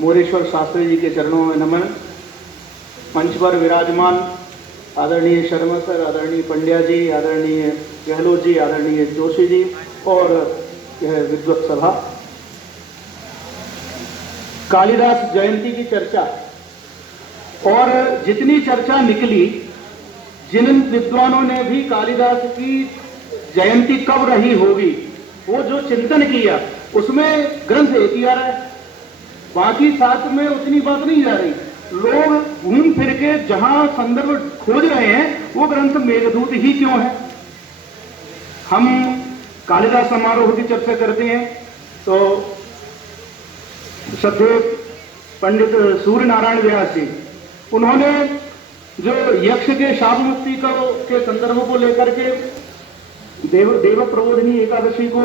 मोरेश्वर शास्त्री जी के चरणों में नमन। मंच पर विराजमान आदरणीय शर्मा सर, आदरणीय पंड्या जी, आदरणीय गहलोत जी, आदरणीय जोशी जी और यह विद्वत सभा। कालिदास जयंती की चर्चा और जितनी चर्चा निकली, जिन विद्वानों ने भी कालिदास की जयंती कब रही होगी वो जो चिंतन किया, उसमें ग्रंथ एक ही आ रहा है, बाकी साथ में उतनी बात नहीं जा रही। लोग घूम फिर के जहां संदर्भ खोज रहे हैं वो ग्रंथ मेघदूत ही क्यों है। हम कालिदास समारोह की चर्चा करते हैं तो श्रद्धेय पंडित सूर्य नारायण व्यास जी, उन्होंने जो यक्ष के शाप मुक्ति के संदर्भ को लेकर के देव प्रबोधिनी एकादशी को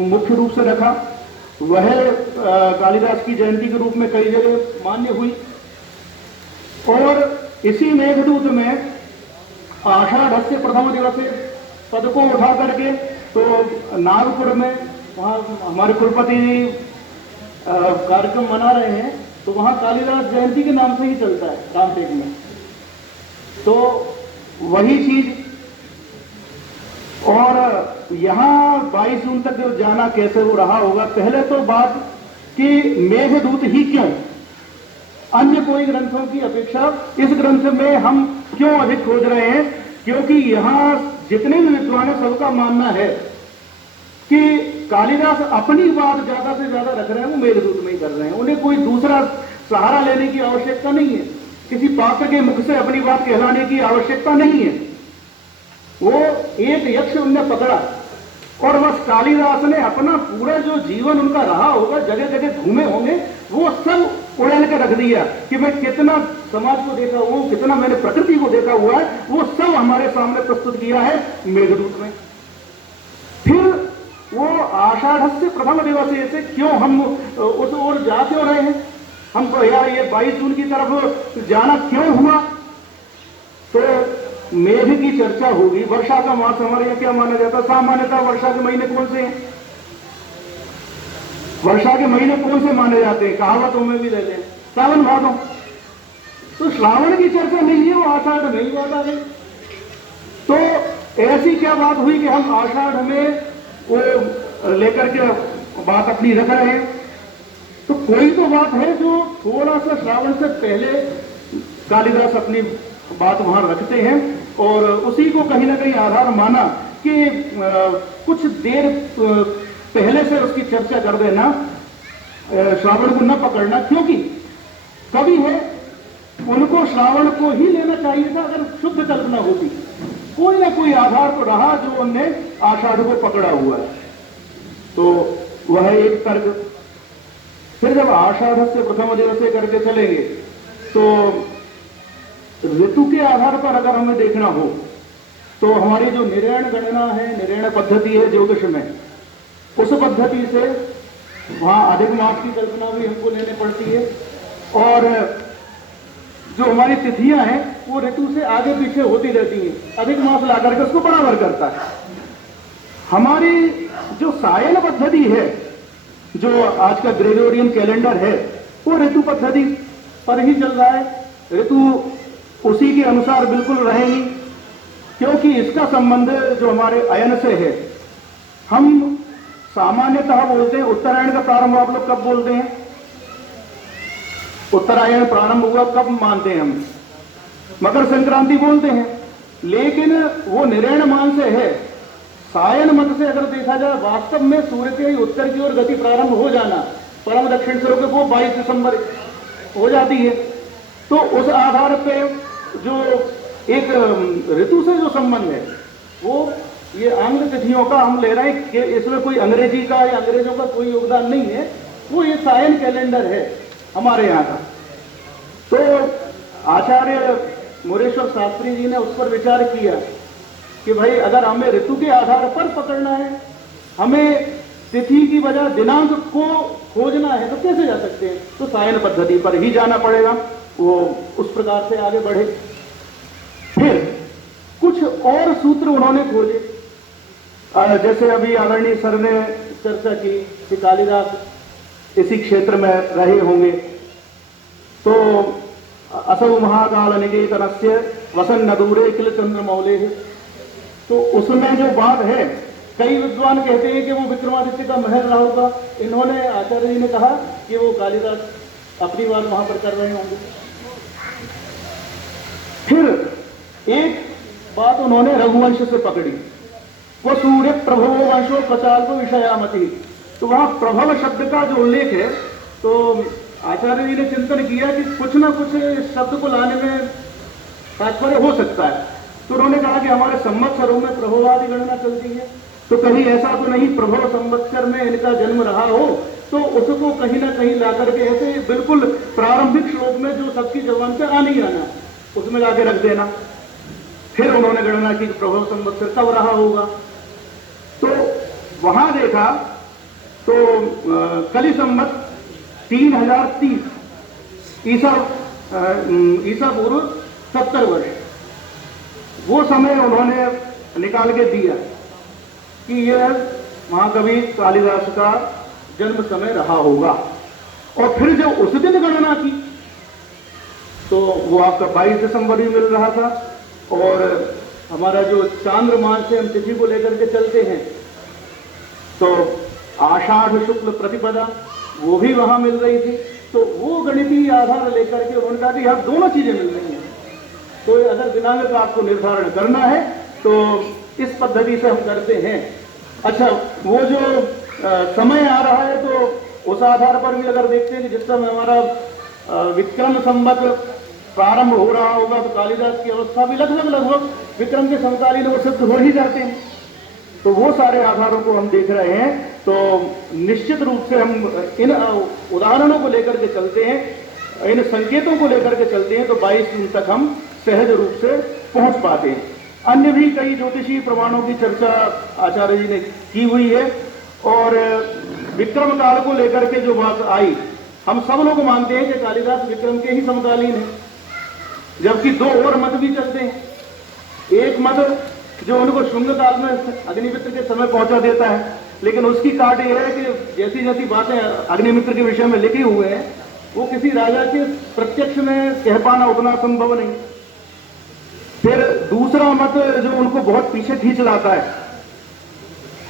मुख्य रूप से रखा, वह कालिदास की जयंती के रूप में कई जगह मान्य हुई। और इसी मेघदूत में आषाढ़स्य प्रथम दिवस पद को उठा करके तो नागपुर में वहाँ हमारे कुलपति कार्यक्रम मना रहे हैं, तो वहाँ कालिदास जयंती के नाम से ही चलता है रामटेक में। तो वही चीज, और यहाँ 22 जून तक जाना कैसे हो रहा होगा। पहले तो बात कि मेघदूत ही क्यों, अन्य कोई ग्रंथों की अपेक्षा इस ग्रंथ में हम क्यों अधिक खोज रहे हैं, क्योंकि यहाँ जितने भी विद्वान है सबका मानना है कि कालिदास अपनी बात ज्यादा से ज्यादा रख रहे हैं, वो मेघदूत में ही कर रहे हैं। उन्हें कोई दूसरा सहारा लेने की आवश्यकता नहीं है, किसी पात्र के मुख से अपनी बात कहलाने की आवश्यकता नहीं है। वो एक यक्ष उनने पकड़ा और बस कालिदास ने अपना पूरा जो जीवन उनका रहा होगा, जगह जगह घूमे होंगे, वो सब उड़ेल के रख दिया कि मैं कितना समाज को देखा हूं, कितना मैंने प्रकृति को देखा हुआ है, वो सब हमारे सामने प्रस्तुत किया है मेघदूत में। फिर वो आषाढ़स्य प्रथम दिवस से क्यों हम उस ओर जा क्यों रहे हैं, हमको यार ये 22 जून की तरफ जाना क्यों हुआ। तो मेघ की चर्चा होगी। वर्षा का मास हमारे यहाँ क्या माना जाता है, सामान्यतः वर्षा के महीने कौन से हैं, वर्षा के महीने कौन से माने जाते हैं, कहावतों में भी रहते हैं सावन भादों। तो श्रावण की चर्चा नहीं है, वो आषाढ़ में ही बात आ गई। तो ऐसी क्या बात हुई कि हम आषाढ़ में वो लेकर के बात अपनी रख रहे हैं। तो कोई तो बात है जो थोड़ा सा श्रावण से पहले कालिदास अपनी बात वहां रखते हैं, और उसी को कहीं ना कहीं आधार माना कि कुछ देर पहले से उसकी चर्चा कर देना, श्रावण को न पकड़ना, क्योंकि कवि है उनको श्रावण को ही लेना चाहिए था अगर शुद्ध कल्पना होती। कोई ना कोई आधार तो रहा जो उनने आषाढ़ को पकड़ा हुआ है। तो वह एक तर्क। फिर जब आषाढ़ से प्रथम दिवस करके चलेंगे तो ऋतु के आधार पर अगर हमें देखना हो तो हमारी जो निरयण गणना है, निरयण पद्धति है ज्योतिष में, उस पद्धति से वहां अधिक मास की कल्पना भी हमको लेने पड़ती है, और जो हमारी तिथियां हैं वो ऋतु से आगे पीछे होती रहती हैं, अधिक मास ला करके उसको बराबर करता है। हमारी जो सायन पद्धति है, जो आज का ग्रेगोरियन कैलेंडर है, वो ऋतु पद्धति पर ही चल रहा है। ऋतु उसी के अनुसार बिल्कुल रहेगी, क्योंकि इसका संबंध जो हमारे अयन से है। हम सामान्यतः बोलते हैं उत्तरायण का प्रारंभ, आप लोग कब बोलते हैं, उत्तरायण प्रारंभ हुआ कब मानते हैं हम, मकर संक्रांति बोलते हैं, लेकिन वो निरयण मान से है। सायन मत से अगर देखा जाए, वास्तव में सूर्य के ही उत्तर की ओर गति प्रारंभ हो जाना, परम दक्षिण से होकर वो 22 दिसंबर हो जाती है। तो उस आधार पे जो एक ऋतु से जो संबंध है वो ये आंग्ल तिथियों का हम ले रहे हैं कि इसमें कोई अंग्रेजी का या अंग्रेजों का कोई योगदान नहीं है, वो ये सायन कैलेंडर है हमारे यहाँ का। तो आचार्य मोरेश्वर शास्त्री जी ने उस पर विचार किया कि भाई अगर हमें ऋतु के आधार पर पकड़ना है, हमें तिथि की बजाय दिनांक को खोजना है, तो कैसे जा सकते हैं, तो सायन पद्धति पर ही जाना पड़ेगा। वो उस प्रकार से आगे बढ़े। फिर कुछ और सूत्र उन्होंने खोजे, जैसे अभी आदरणीय सर ने चर्चा की कि कालिदास इसी क्षेत्र में रहे होंगे। तो असौ महाकाल निकेतनस्य वसन नदूरे किल चंद्रमौले, तो उसमें जो बात है, कई विद्वान कहते हैं कि वो विक्रमादित्य का महल रहा होगा। इन्होंने आचार्य जी ने कहा कि वो कालिदास अपनी बात वहां पर कर रहे होंगे। फिर एक बात उन्होंने रघुवंश से पकड़ी, वो सूर्य प्रभव वंशो कचाल को विषयामति, तो वहां प्रभव शब्द का जो उल्लेख है, तो आचार्य जी ने चिंतन किया कि कुछ ना कुछ शब्द को लाने में तात्पर्य हो सकता है। तो उन्होंने कहा कि हमारे संवत्सरों में प्रभवादि गणना चलती है, तो कहीं ऐसा तो नहीं प्रभव संवत्सर में इनका जन्म रहा हो, तो उसको कहीं ना कहीं ला करके ऐसे बिल्कुल प्रारंभिक श्लोक में जो सबकी जबान पे आनी आना उसमें लाके रख देना। फिर उन्होंने गणना की प्रभव संवत्सर कब रहा होगा, तो वहां देखा तो कली संवत 3030 ईसा पूर्व 70 वर्ष, वो समय उन्होंने निकाल के दिया कि यह महाकवि कालिदास का जन्म समय रहा होगा। और फिर जब उस दिन गणना की तो वो आपका 22 दिसंबर भी मिल रहा था, और हमारा जो चांद्रमान से हम तिथि को लेकर के चलते हैं तो आषाढ़ शुक्ल प्रतिपदा वो भी वहां मिल रही थी। तो वो गणितीय आधार लेकर के उन्होंने कहा कि आप दोनों चीजें मिल रही हैं, तो अगर दिनांक का आपको निर्धारण करना है तो इस पद्धति से हम करते हैं। अच्छा, वो जो समय आ रहा है तो उस आधार पर भी अगर देखते हैं कि जिस समय हमारा विक्रम संवत प्रारंभ हो रहा होगा तो कालिदास की अवस्था भी लगभग विक्रम के समकालीन वो सिद्ध हो ही जाते हैं। तो वो सारे आधारों को हम देख रहे हैं, तो निश्चित रूप से हम इन उदाहरणों को लेकर के चलते हैं, इन संकेतों को लेकर के चलते हैं, तो 22 जून तक हम सहज रूप से पहुंच पाते हैं। अन्य भी कई ज्योतिषीय प्रमाणों की चर्चा आचार्य जी ने की हुई है, और विक्रम काल को लेकर के जो बात आई, हम सब लोग मानते हैं कि कालिदास विक्रम के ही समकालीन है, जबकि दो और मत भी चलते हैं। एक मत जो उनको शुंग काल में अग्निमित्र के समय पहुंचा देता है, लेकिन उसकी काट यह है कि जैसी जैसी बातें अग्निमित्र के विषय में लिखे हुए हैं वो किसी राजा के प्रत्यक्ष में कह पाना उतना संभव नहीं। फिर दूसरा मत जो उनको बहुत पीछे खींच लाता है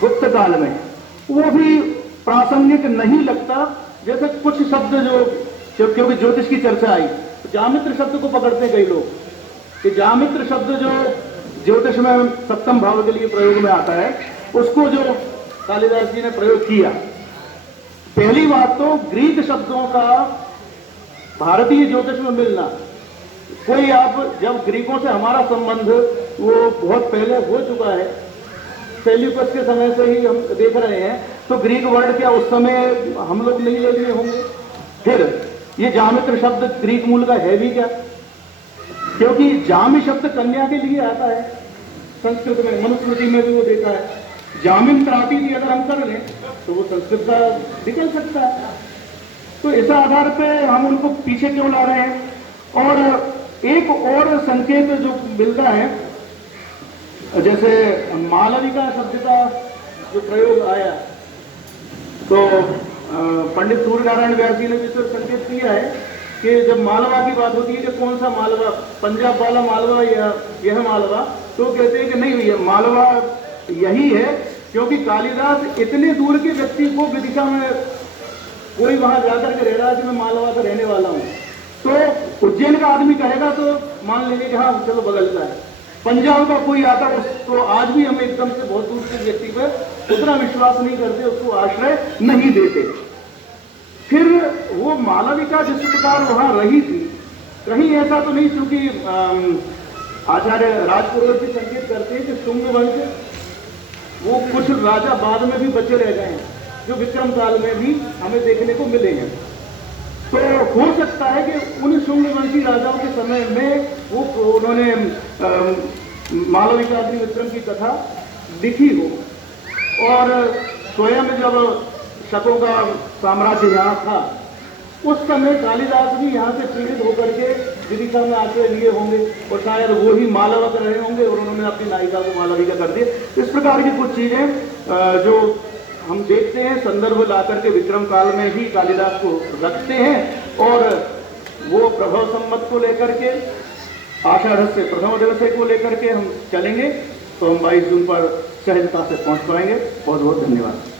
गुप्त काल में, वो भी प्रासंगिक नहीं लगता। जैसे कुछ शब्द जो क्योंकि ज्योतिष की चर्चा आई, जामित्र शब्द को पकड़ते कई लोग कि जामित्र शब्द जो ज्योतिष में सप्तम भाव के लिए प्रयोग में आता है, उसको जो कालिदास जी ने प्रयोग किया। पहली बात तो ग्रीक शब्दों का भारतीय ज्योतिष में मिलना, कोई आप जब ग्रीकों से हमारा संबंध वो बहुत पहले हो चुका है, सेल्यूकस के समय से ही हम देख रहे हैं, तो ग्रीक वर्ड क्या उस समय हम लोग नहीं ले लिए होंगे। फिर ये जामित्र शब्द ग्रीक मूल का है भी क्या, क्योंकि जामी शब्द कन्या के लिए आता है संस्कृत में, मनुस्मृति में भी वो देखा है। जामिन त्राटी भी अगर हम कर लें तो वो संस्कृत का निकल सकता है। तो इस आधार पे हम उनको पीछे क्यों ला रहे हैं। और एक और संकेत जो मिलता है, जैसे मालविका शब्द का जो प्रयोग आया, तो पंडित सूर्य नारायण व्यास जी ने भी तो संकेत किया है कि जब मालवा की बात होती है कि कौन सा मालवा, पंजाब वाला मालवा या यह मालवा, तो कहते हैं कि नहीं भैया मालवा यही है, क्योंकि कालिदास इतने दूर के व्यक्ति को विदिशा में कोई वहां जाकर के रह रहा है कि मैं मालवा का रहने वाला हूं, तो उज्जैन का आदमी कहेगा तो मान लेंगे कि हाँ चलो बगल का है। पंजाब का कोई आता तो आज भी हम एकदम से बहुत दूर के व्यक्ति पर उतना विश्वास नहीं करते, उसको आश्रय नहीं देते। फिर वो मालविका जिस प्रकार वहां रही थी, कहीं ऐसा तो नहीं, चूंकि आचार्य राजपुरोहित भी संकेत करते हैं कि शुंग वंश वो कुछ राजा बाद में भी बचे रह गए हैं, जो विक्रम काल में भी हमें देखने को मिले हैं। तो हो सकता है कि उन शुंग वंशी राजाओं के समय में वो उन्होंने मालविका विक्रम की कथा लिखी हो, और स्वयं जब शकों का साम्राज्य यहाँ था उस समय कालिदास भी यहाँ से पीड़ित होकर के विदिशा में आश्रय लिए होंगे, और शायद वो ही मालवक रहे होंगे और उन्होंने अपनी नायिका को मालविका कर दिया। इस प्रकार की कुछ चीजें जो हम देखते हैं संदर्भ ला करके विक्रम काल में भी कालिदास को रखते हैं और वो प्रभव संवत को लेकर के आषाढ़ से प्रथम दिवस को लेकर के हम चलेंगे तो हम 22 जून पर सहजता से पहुंच पाएंगे। बहुत बहुत धन्यवाद।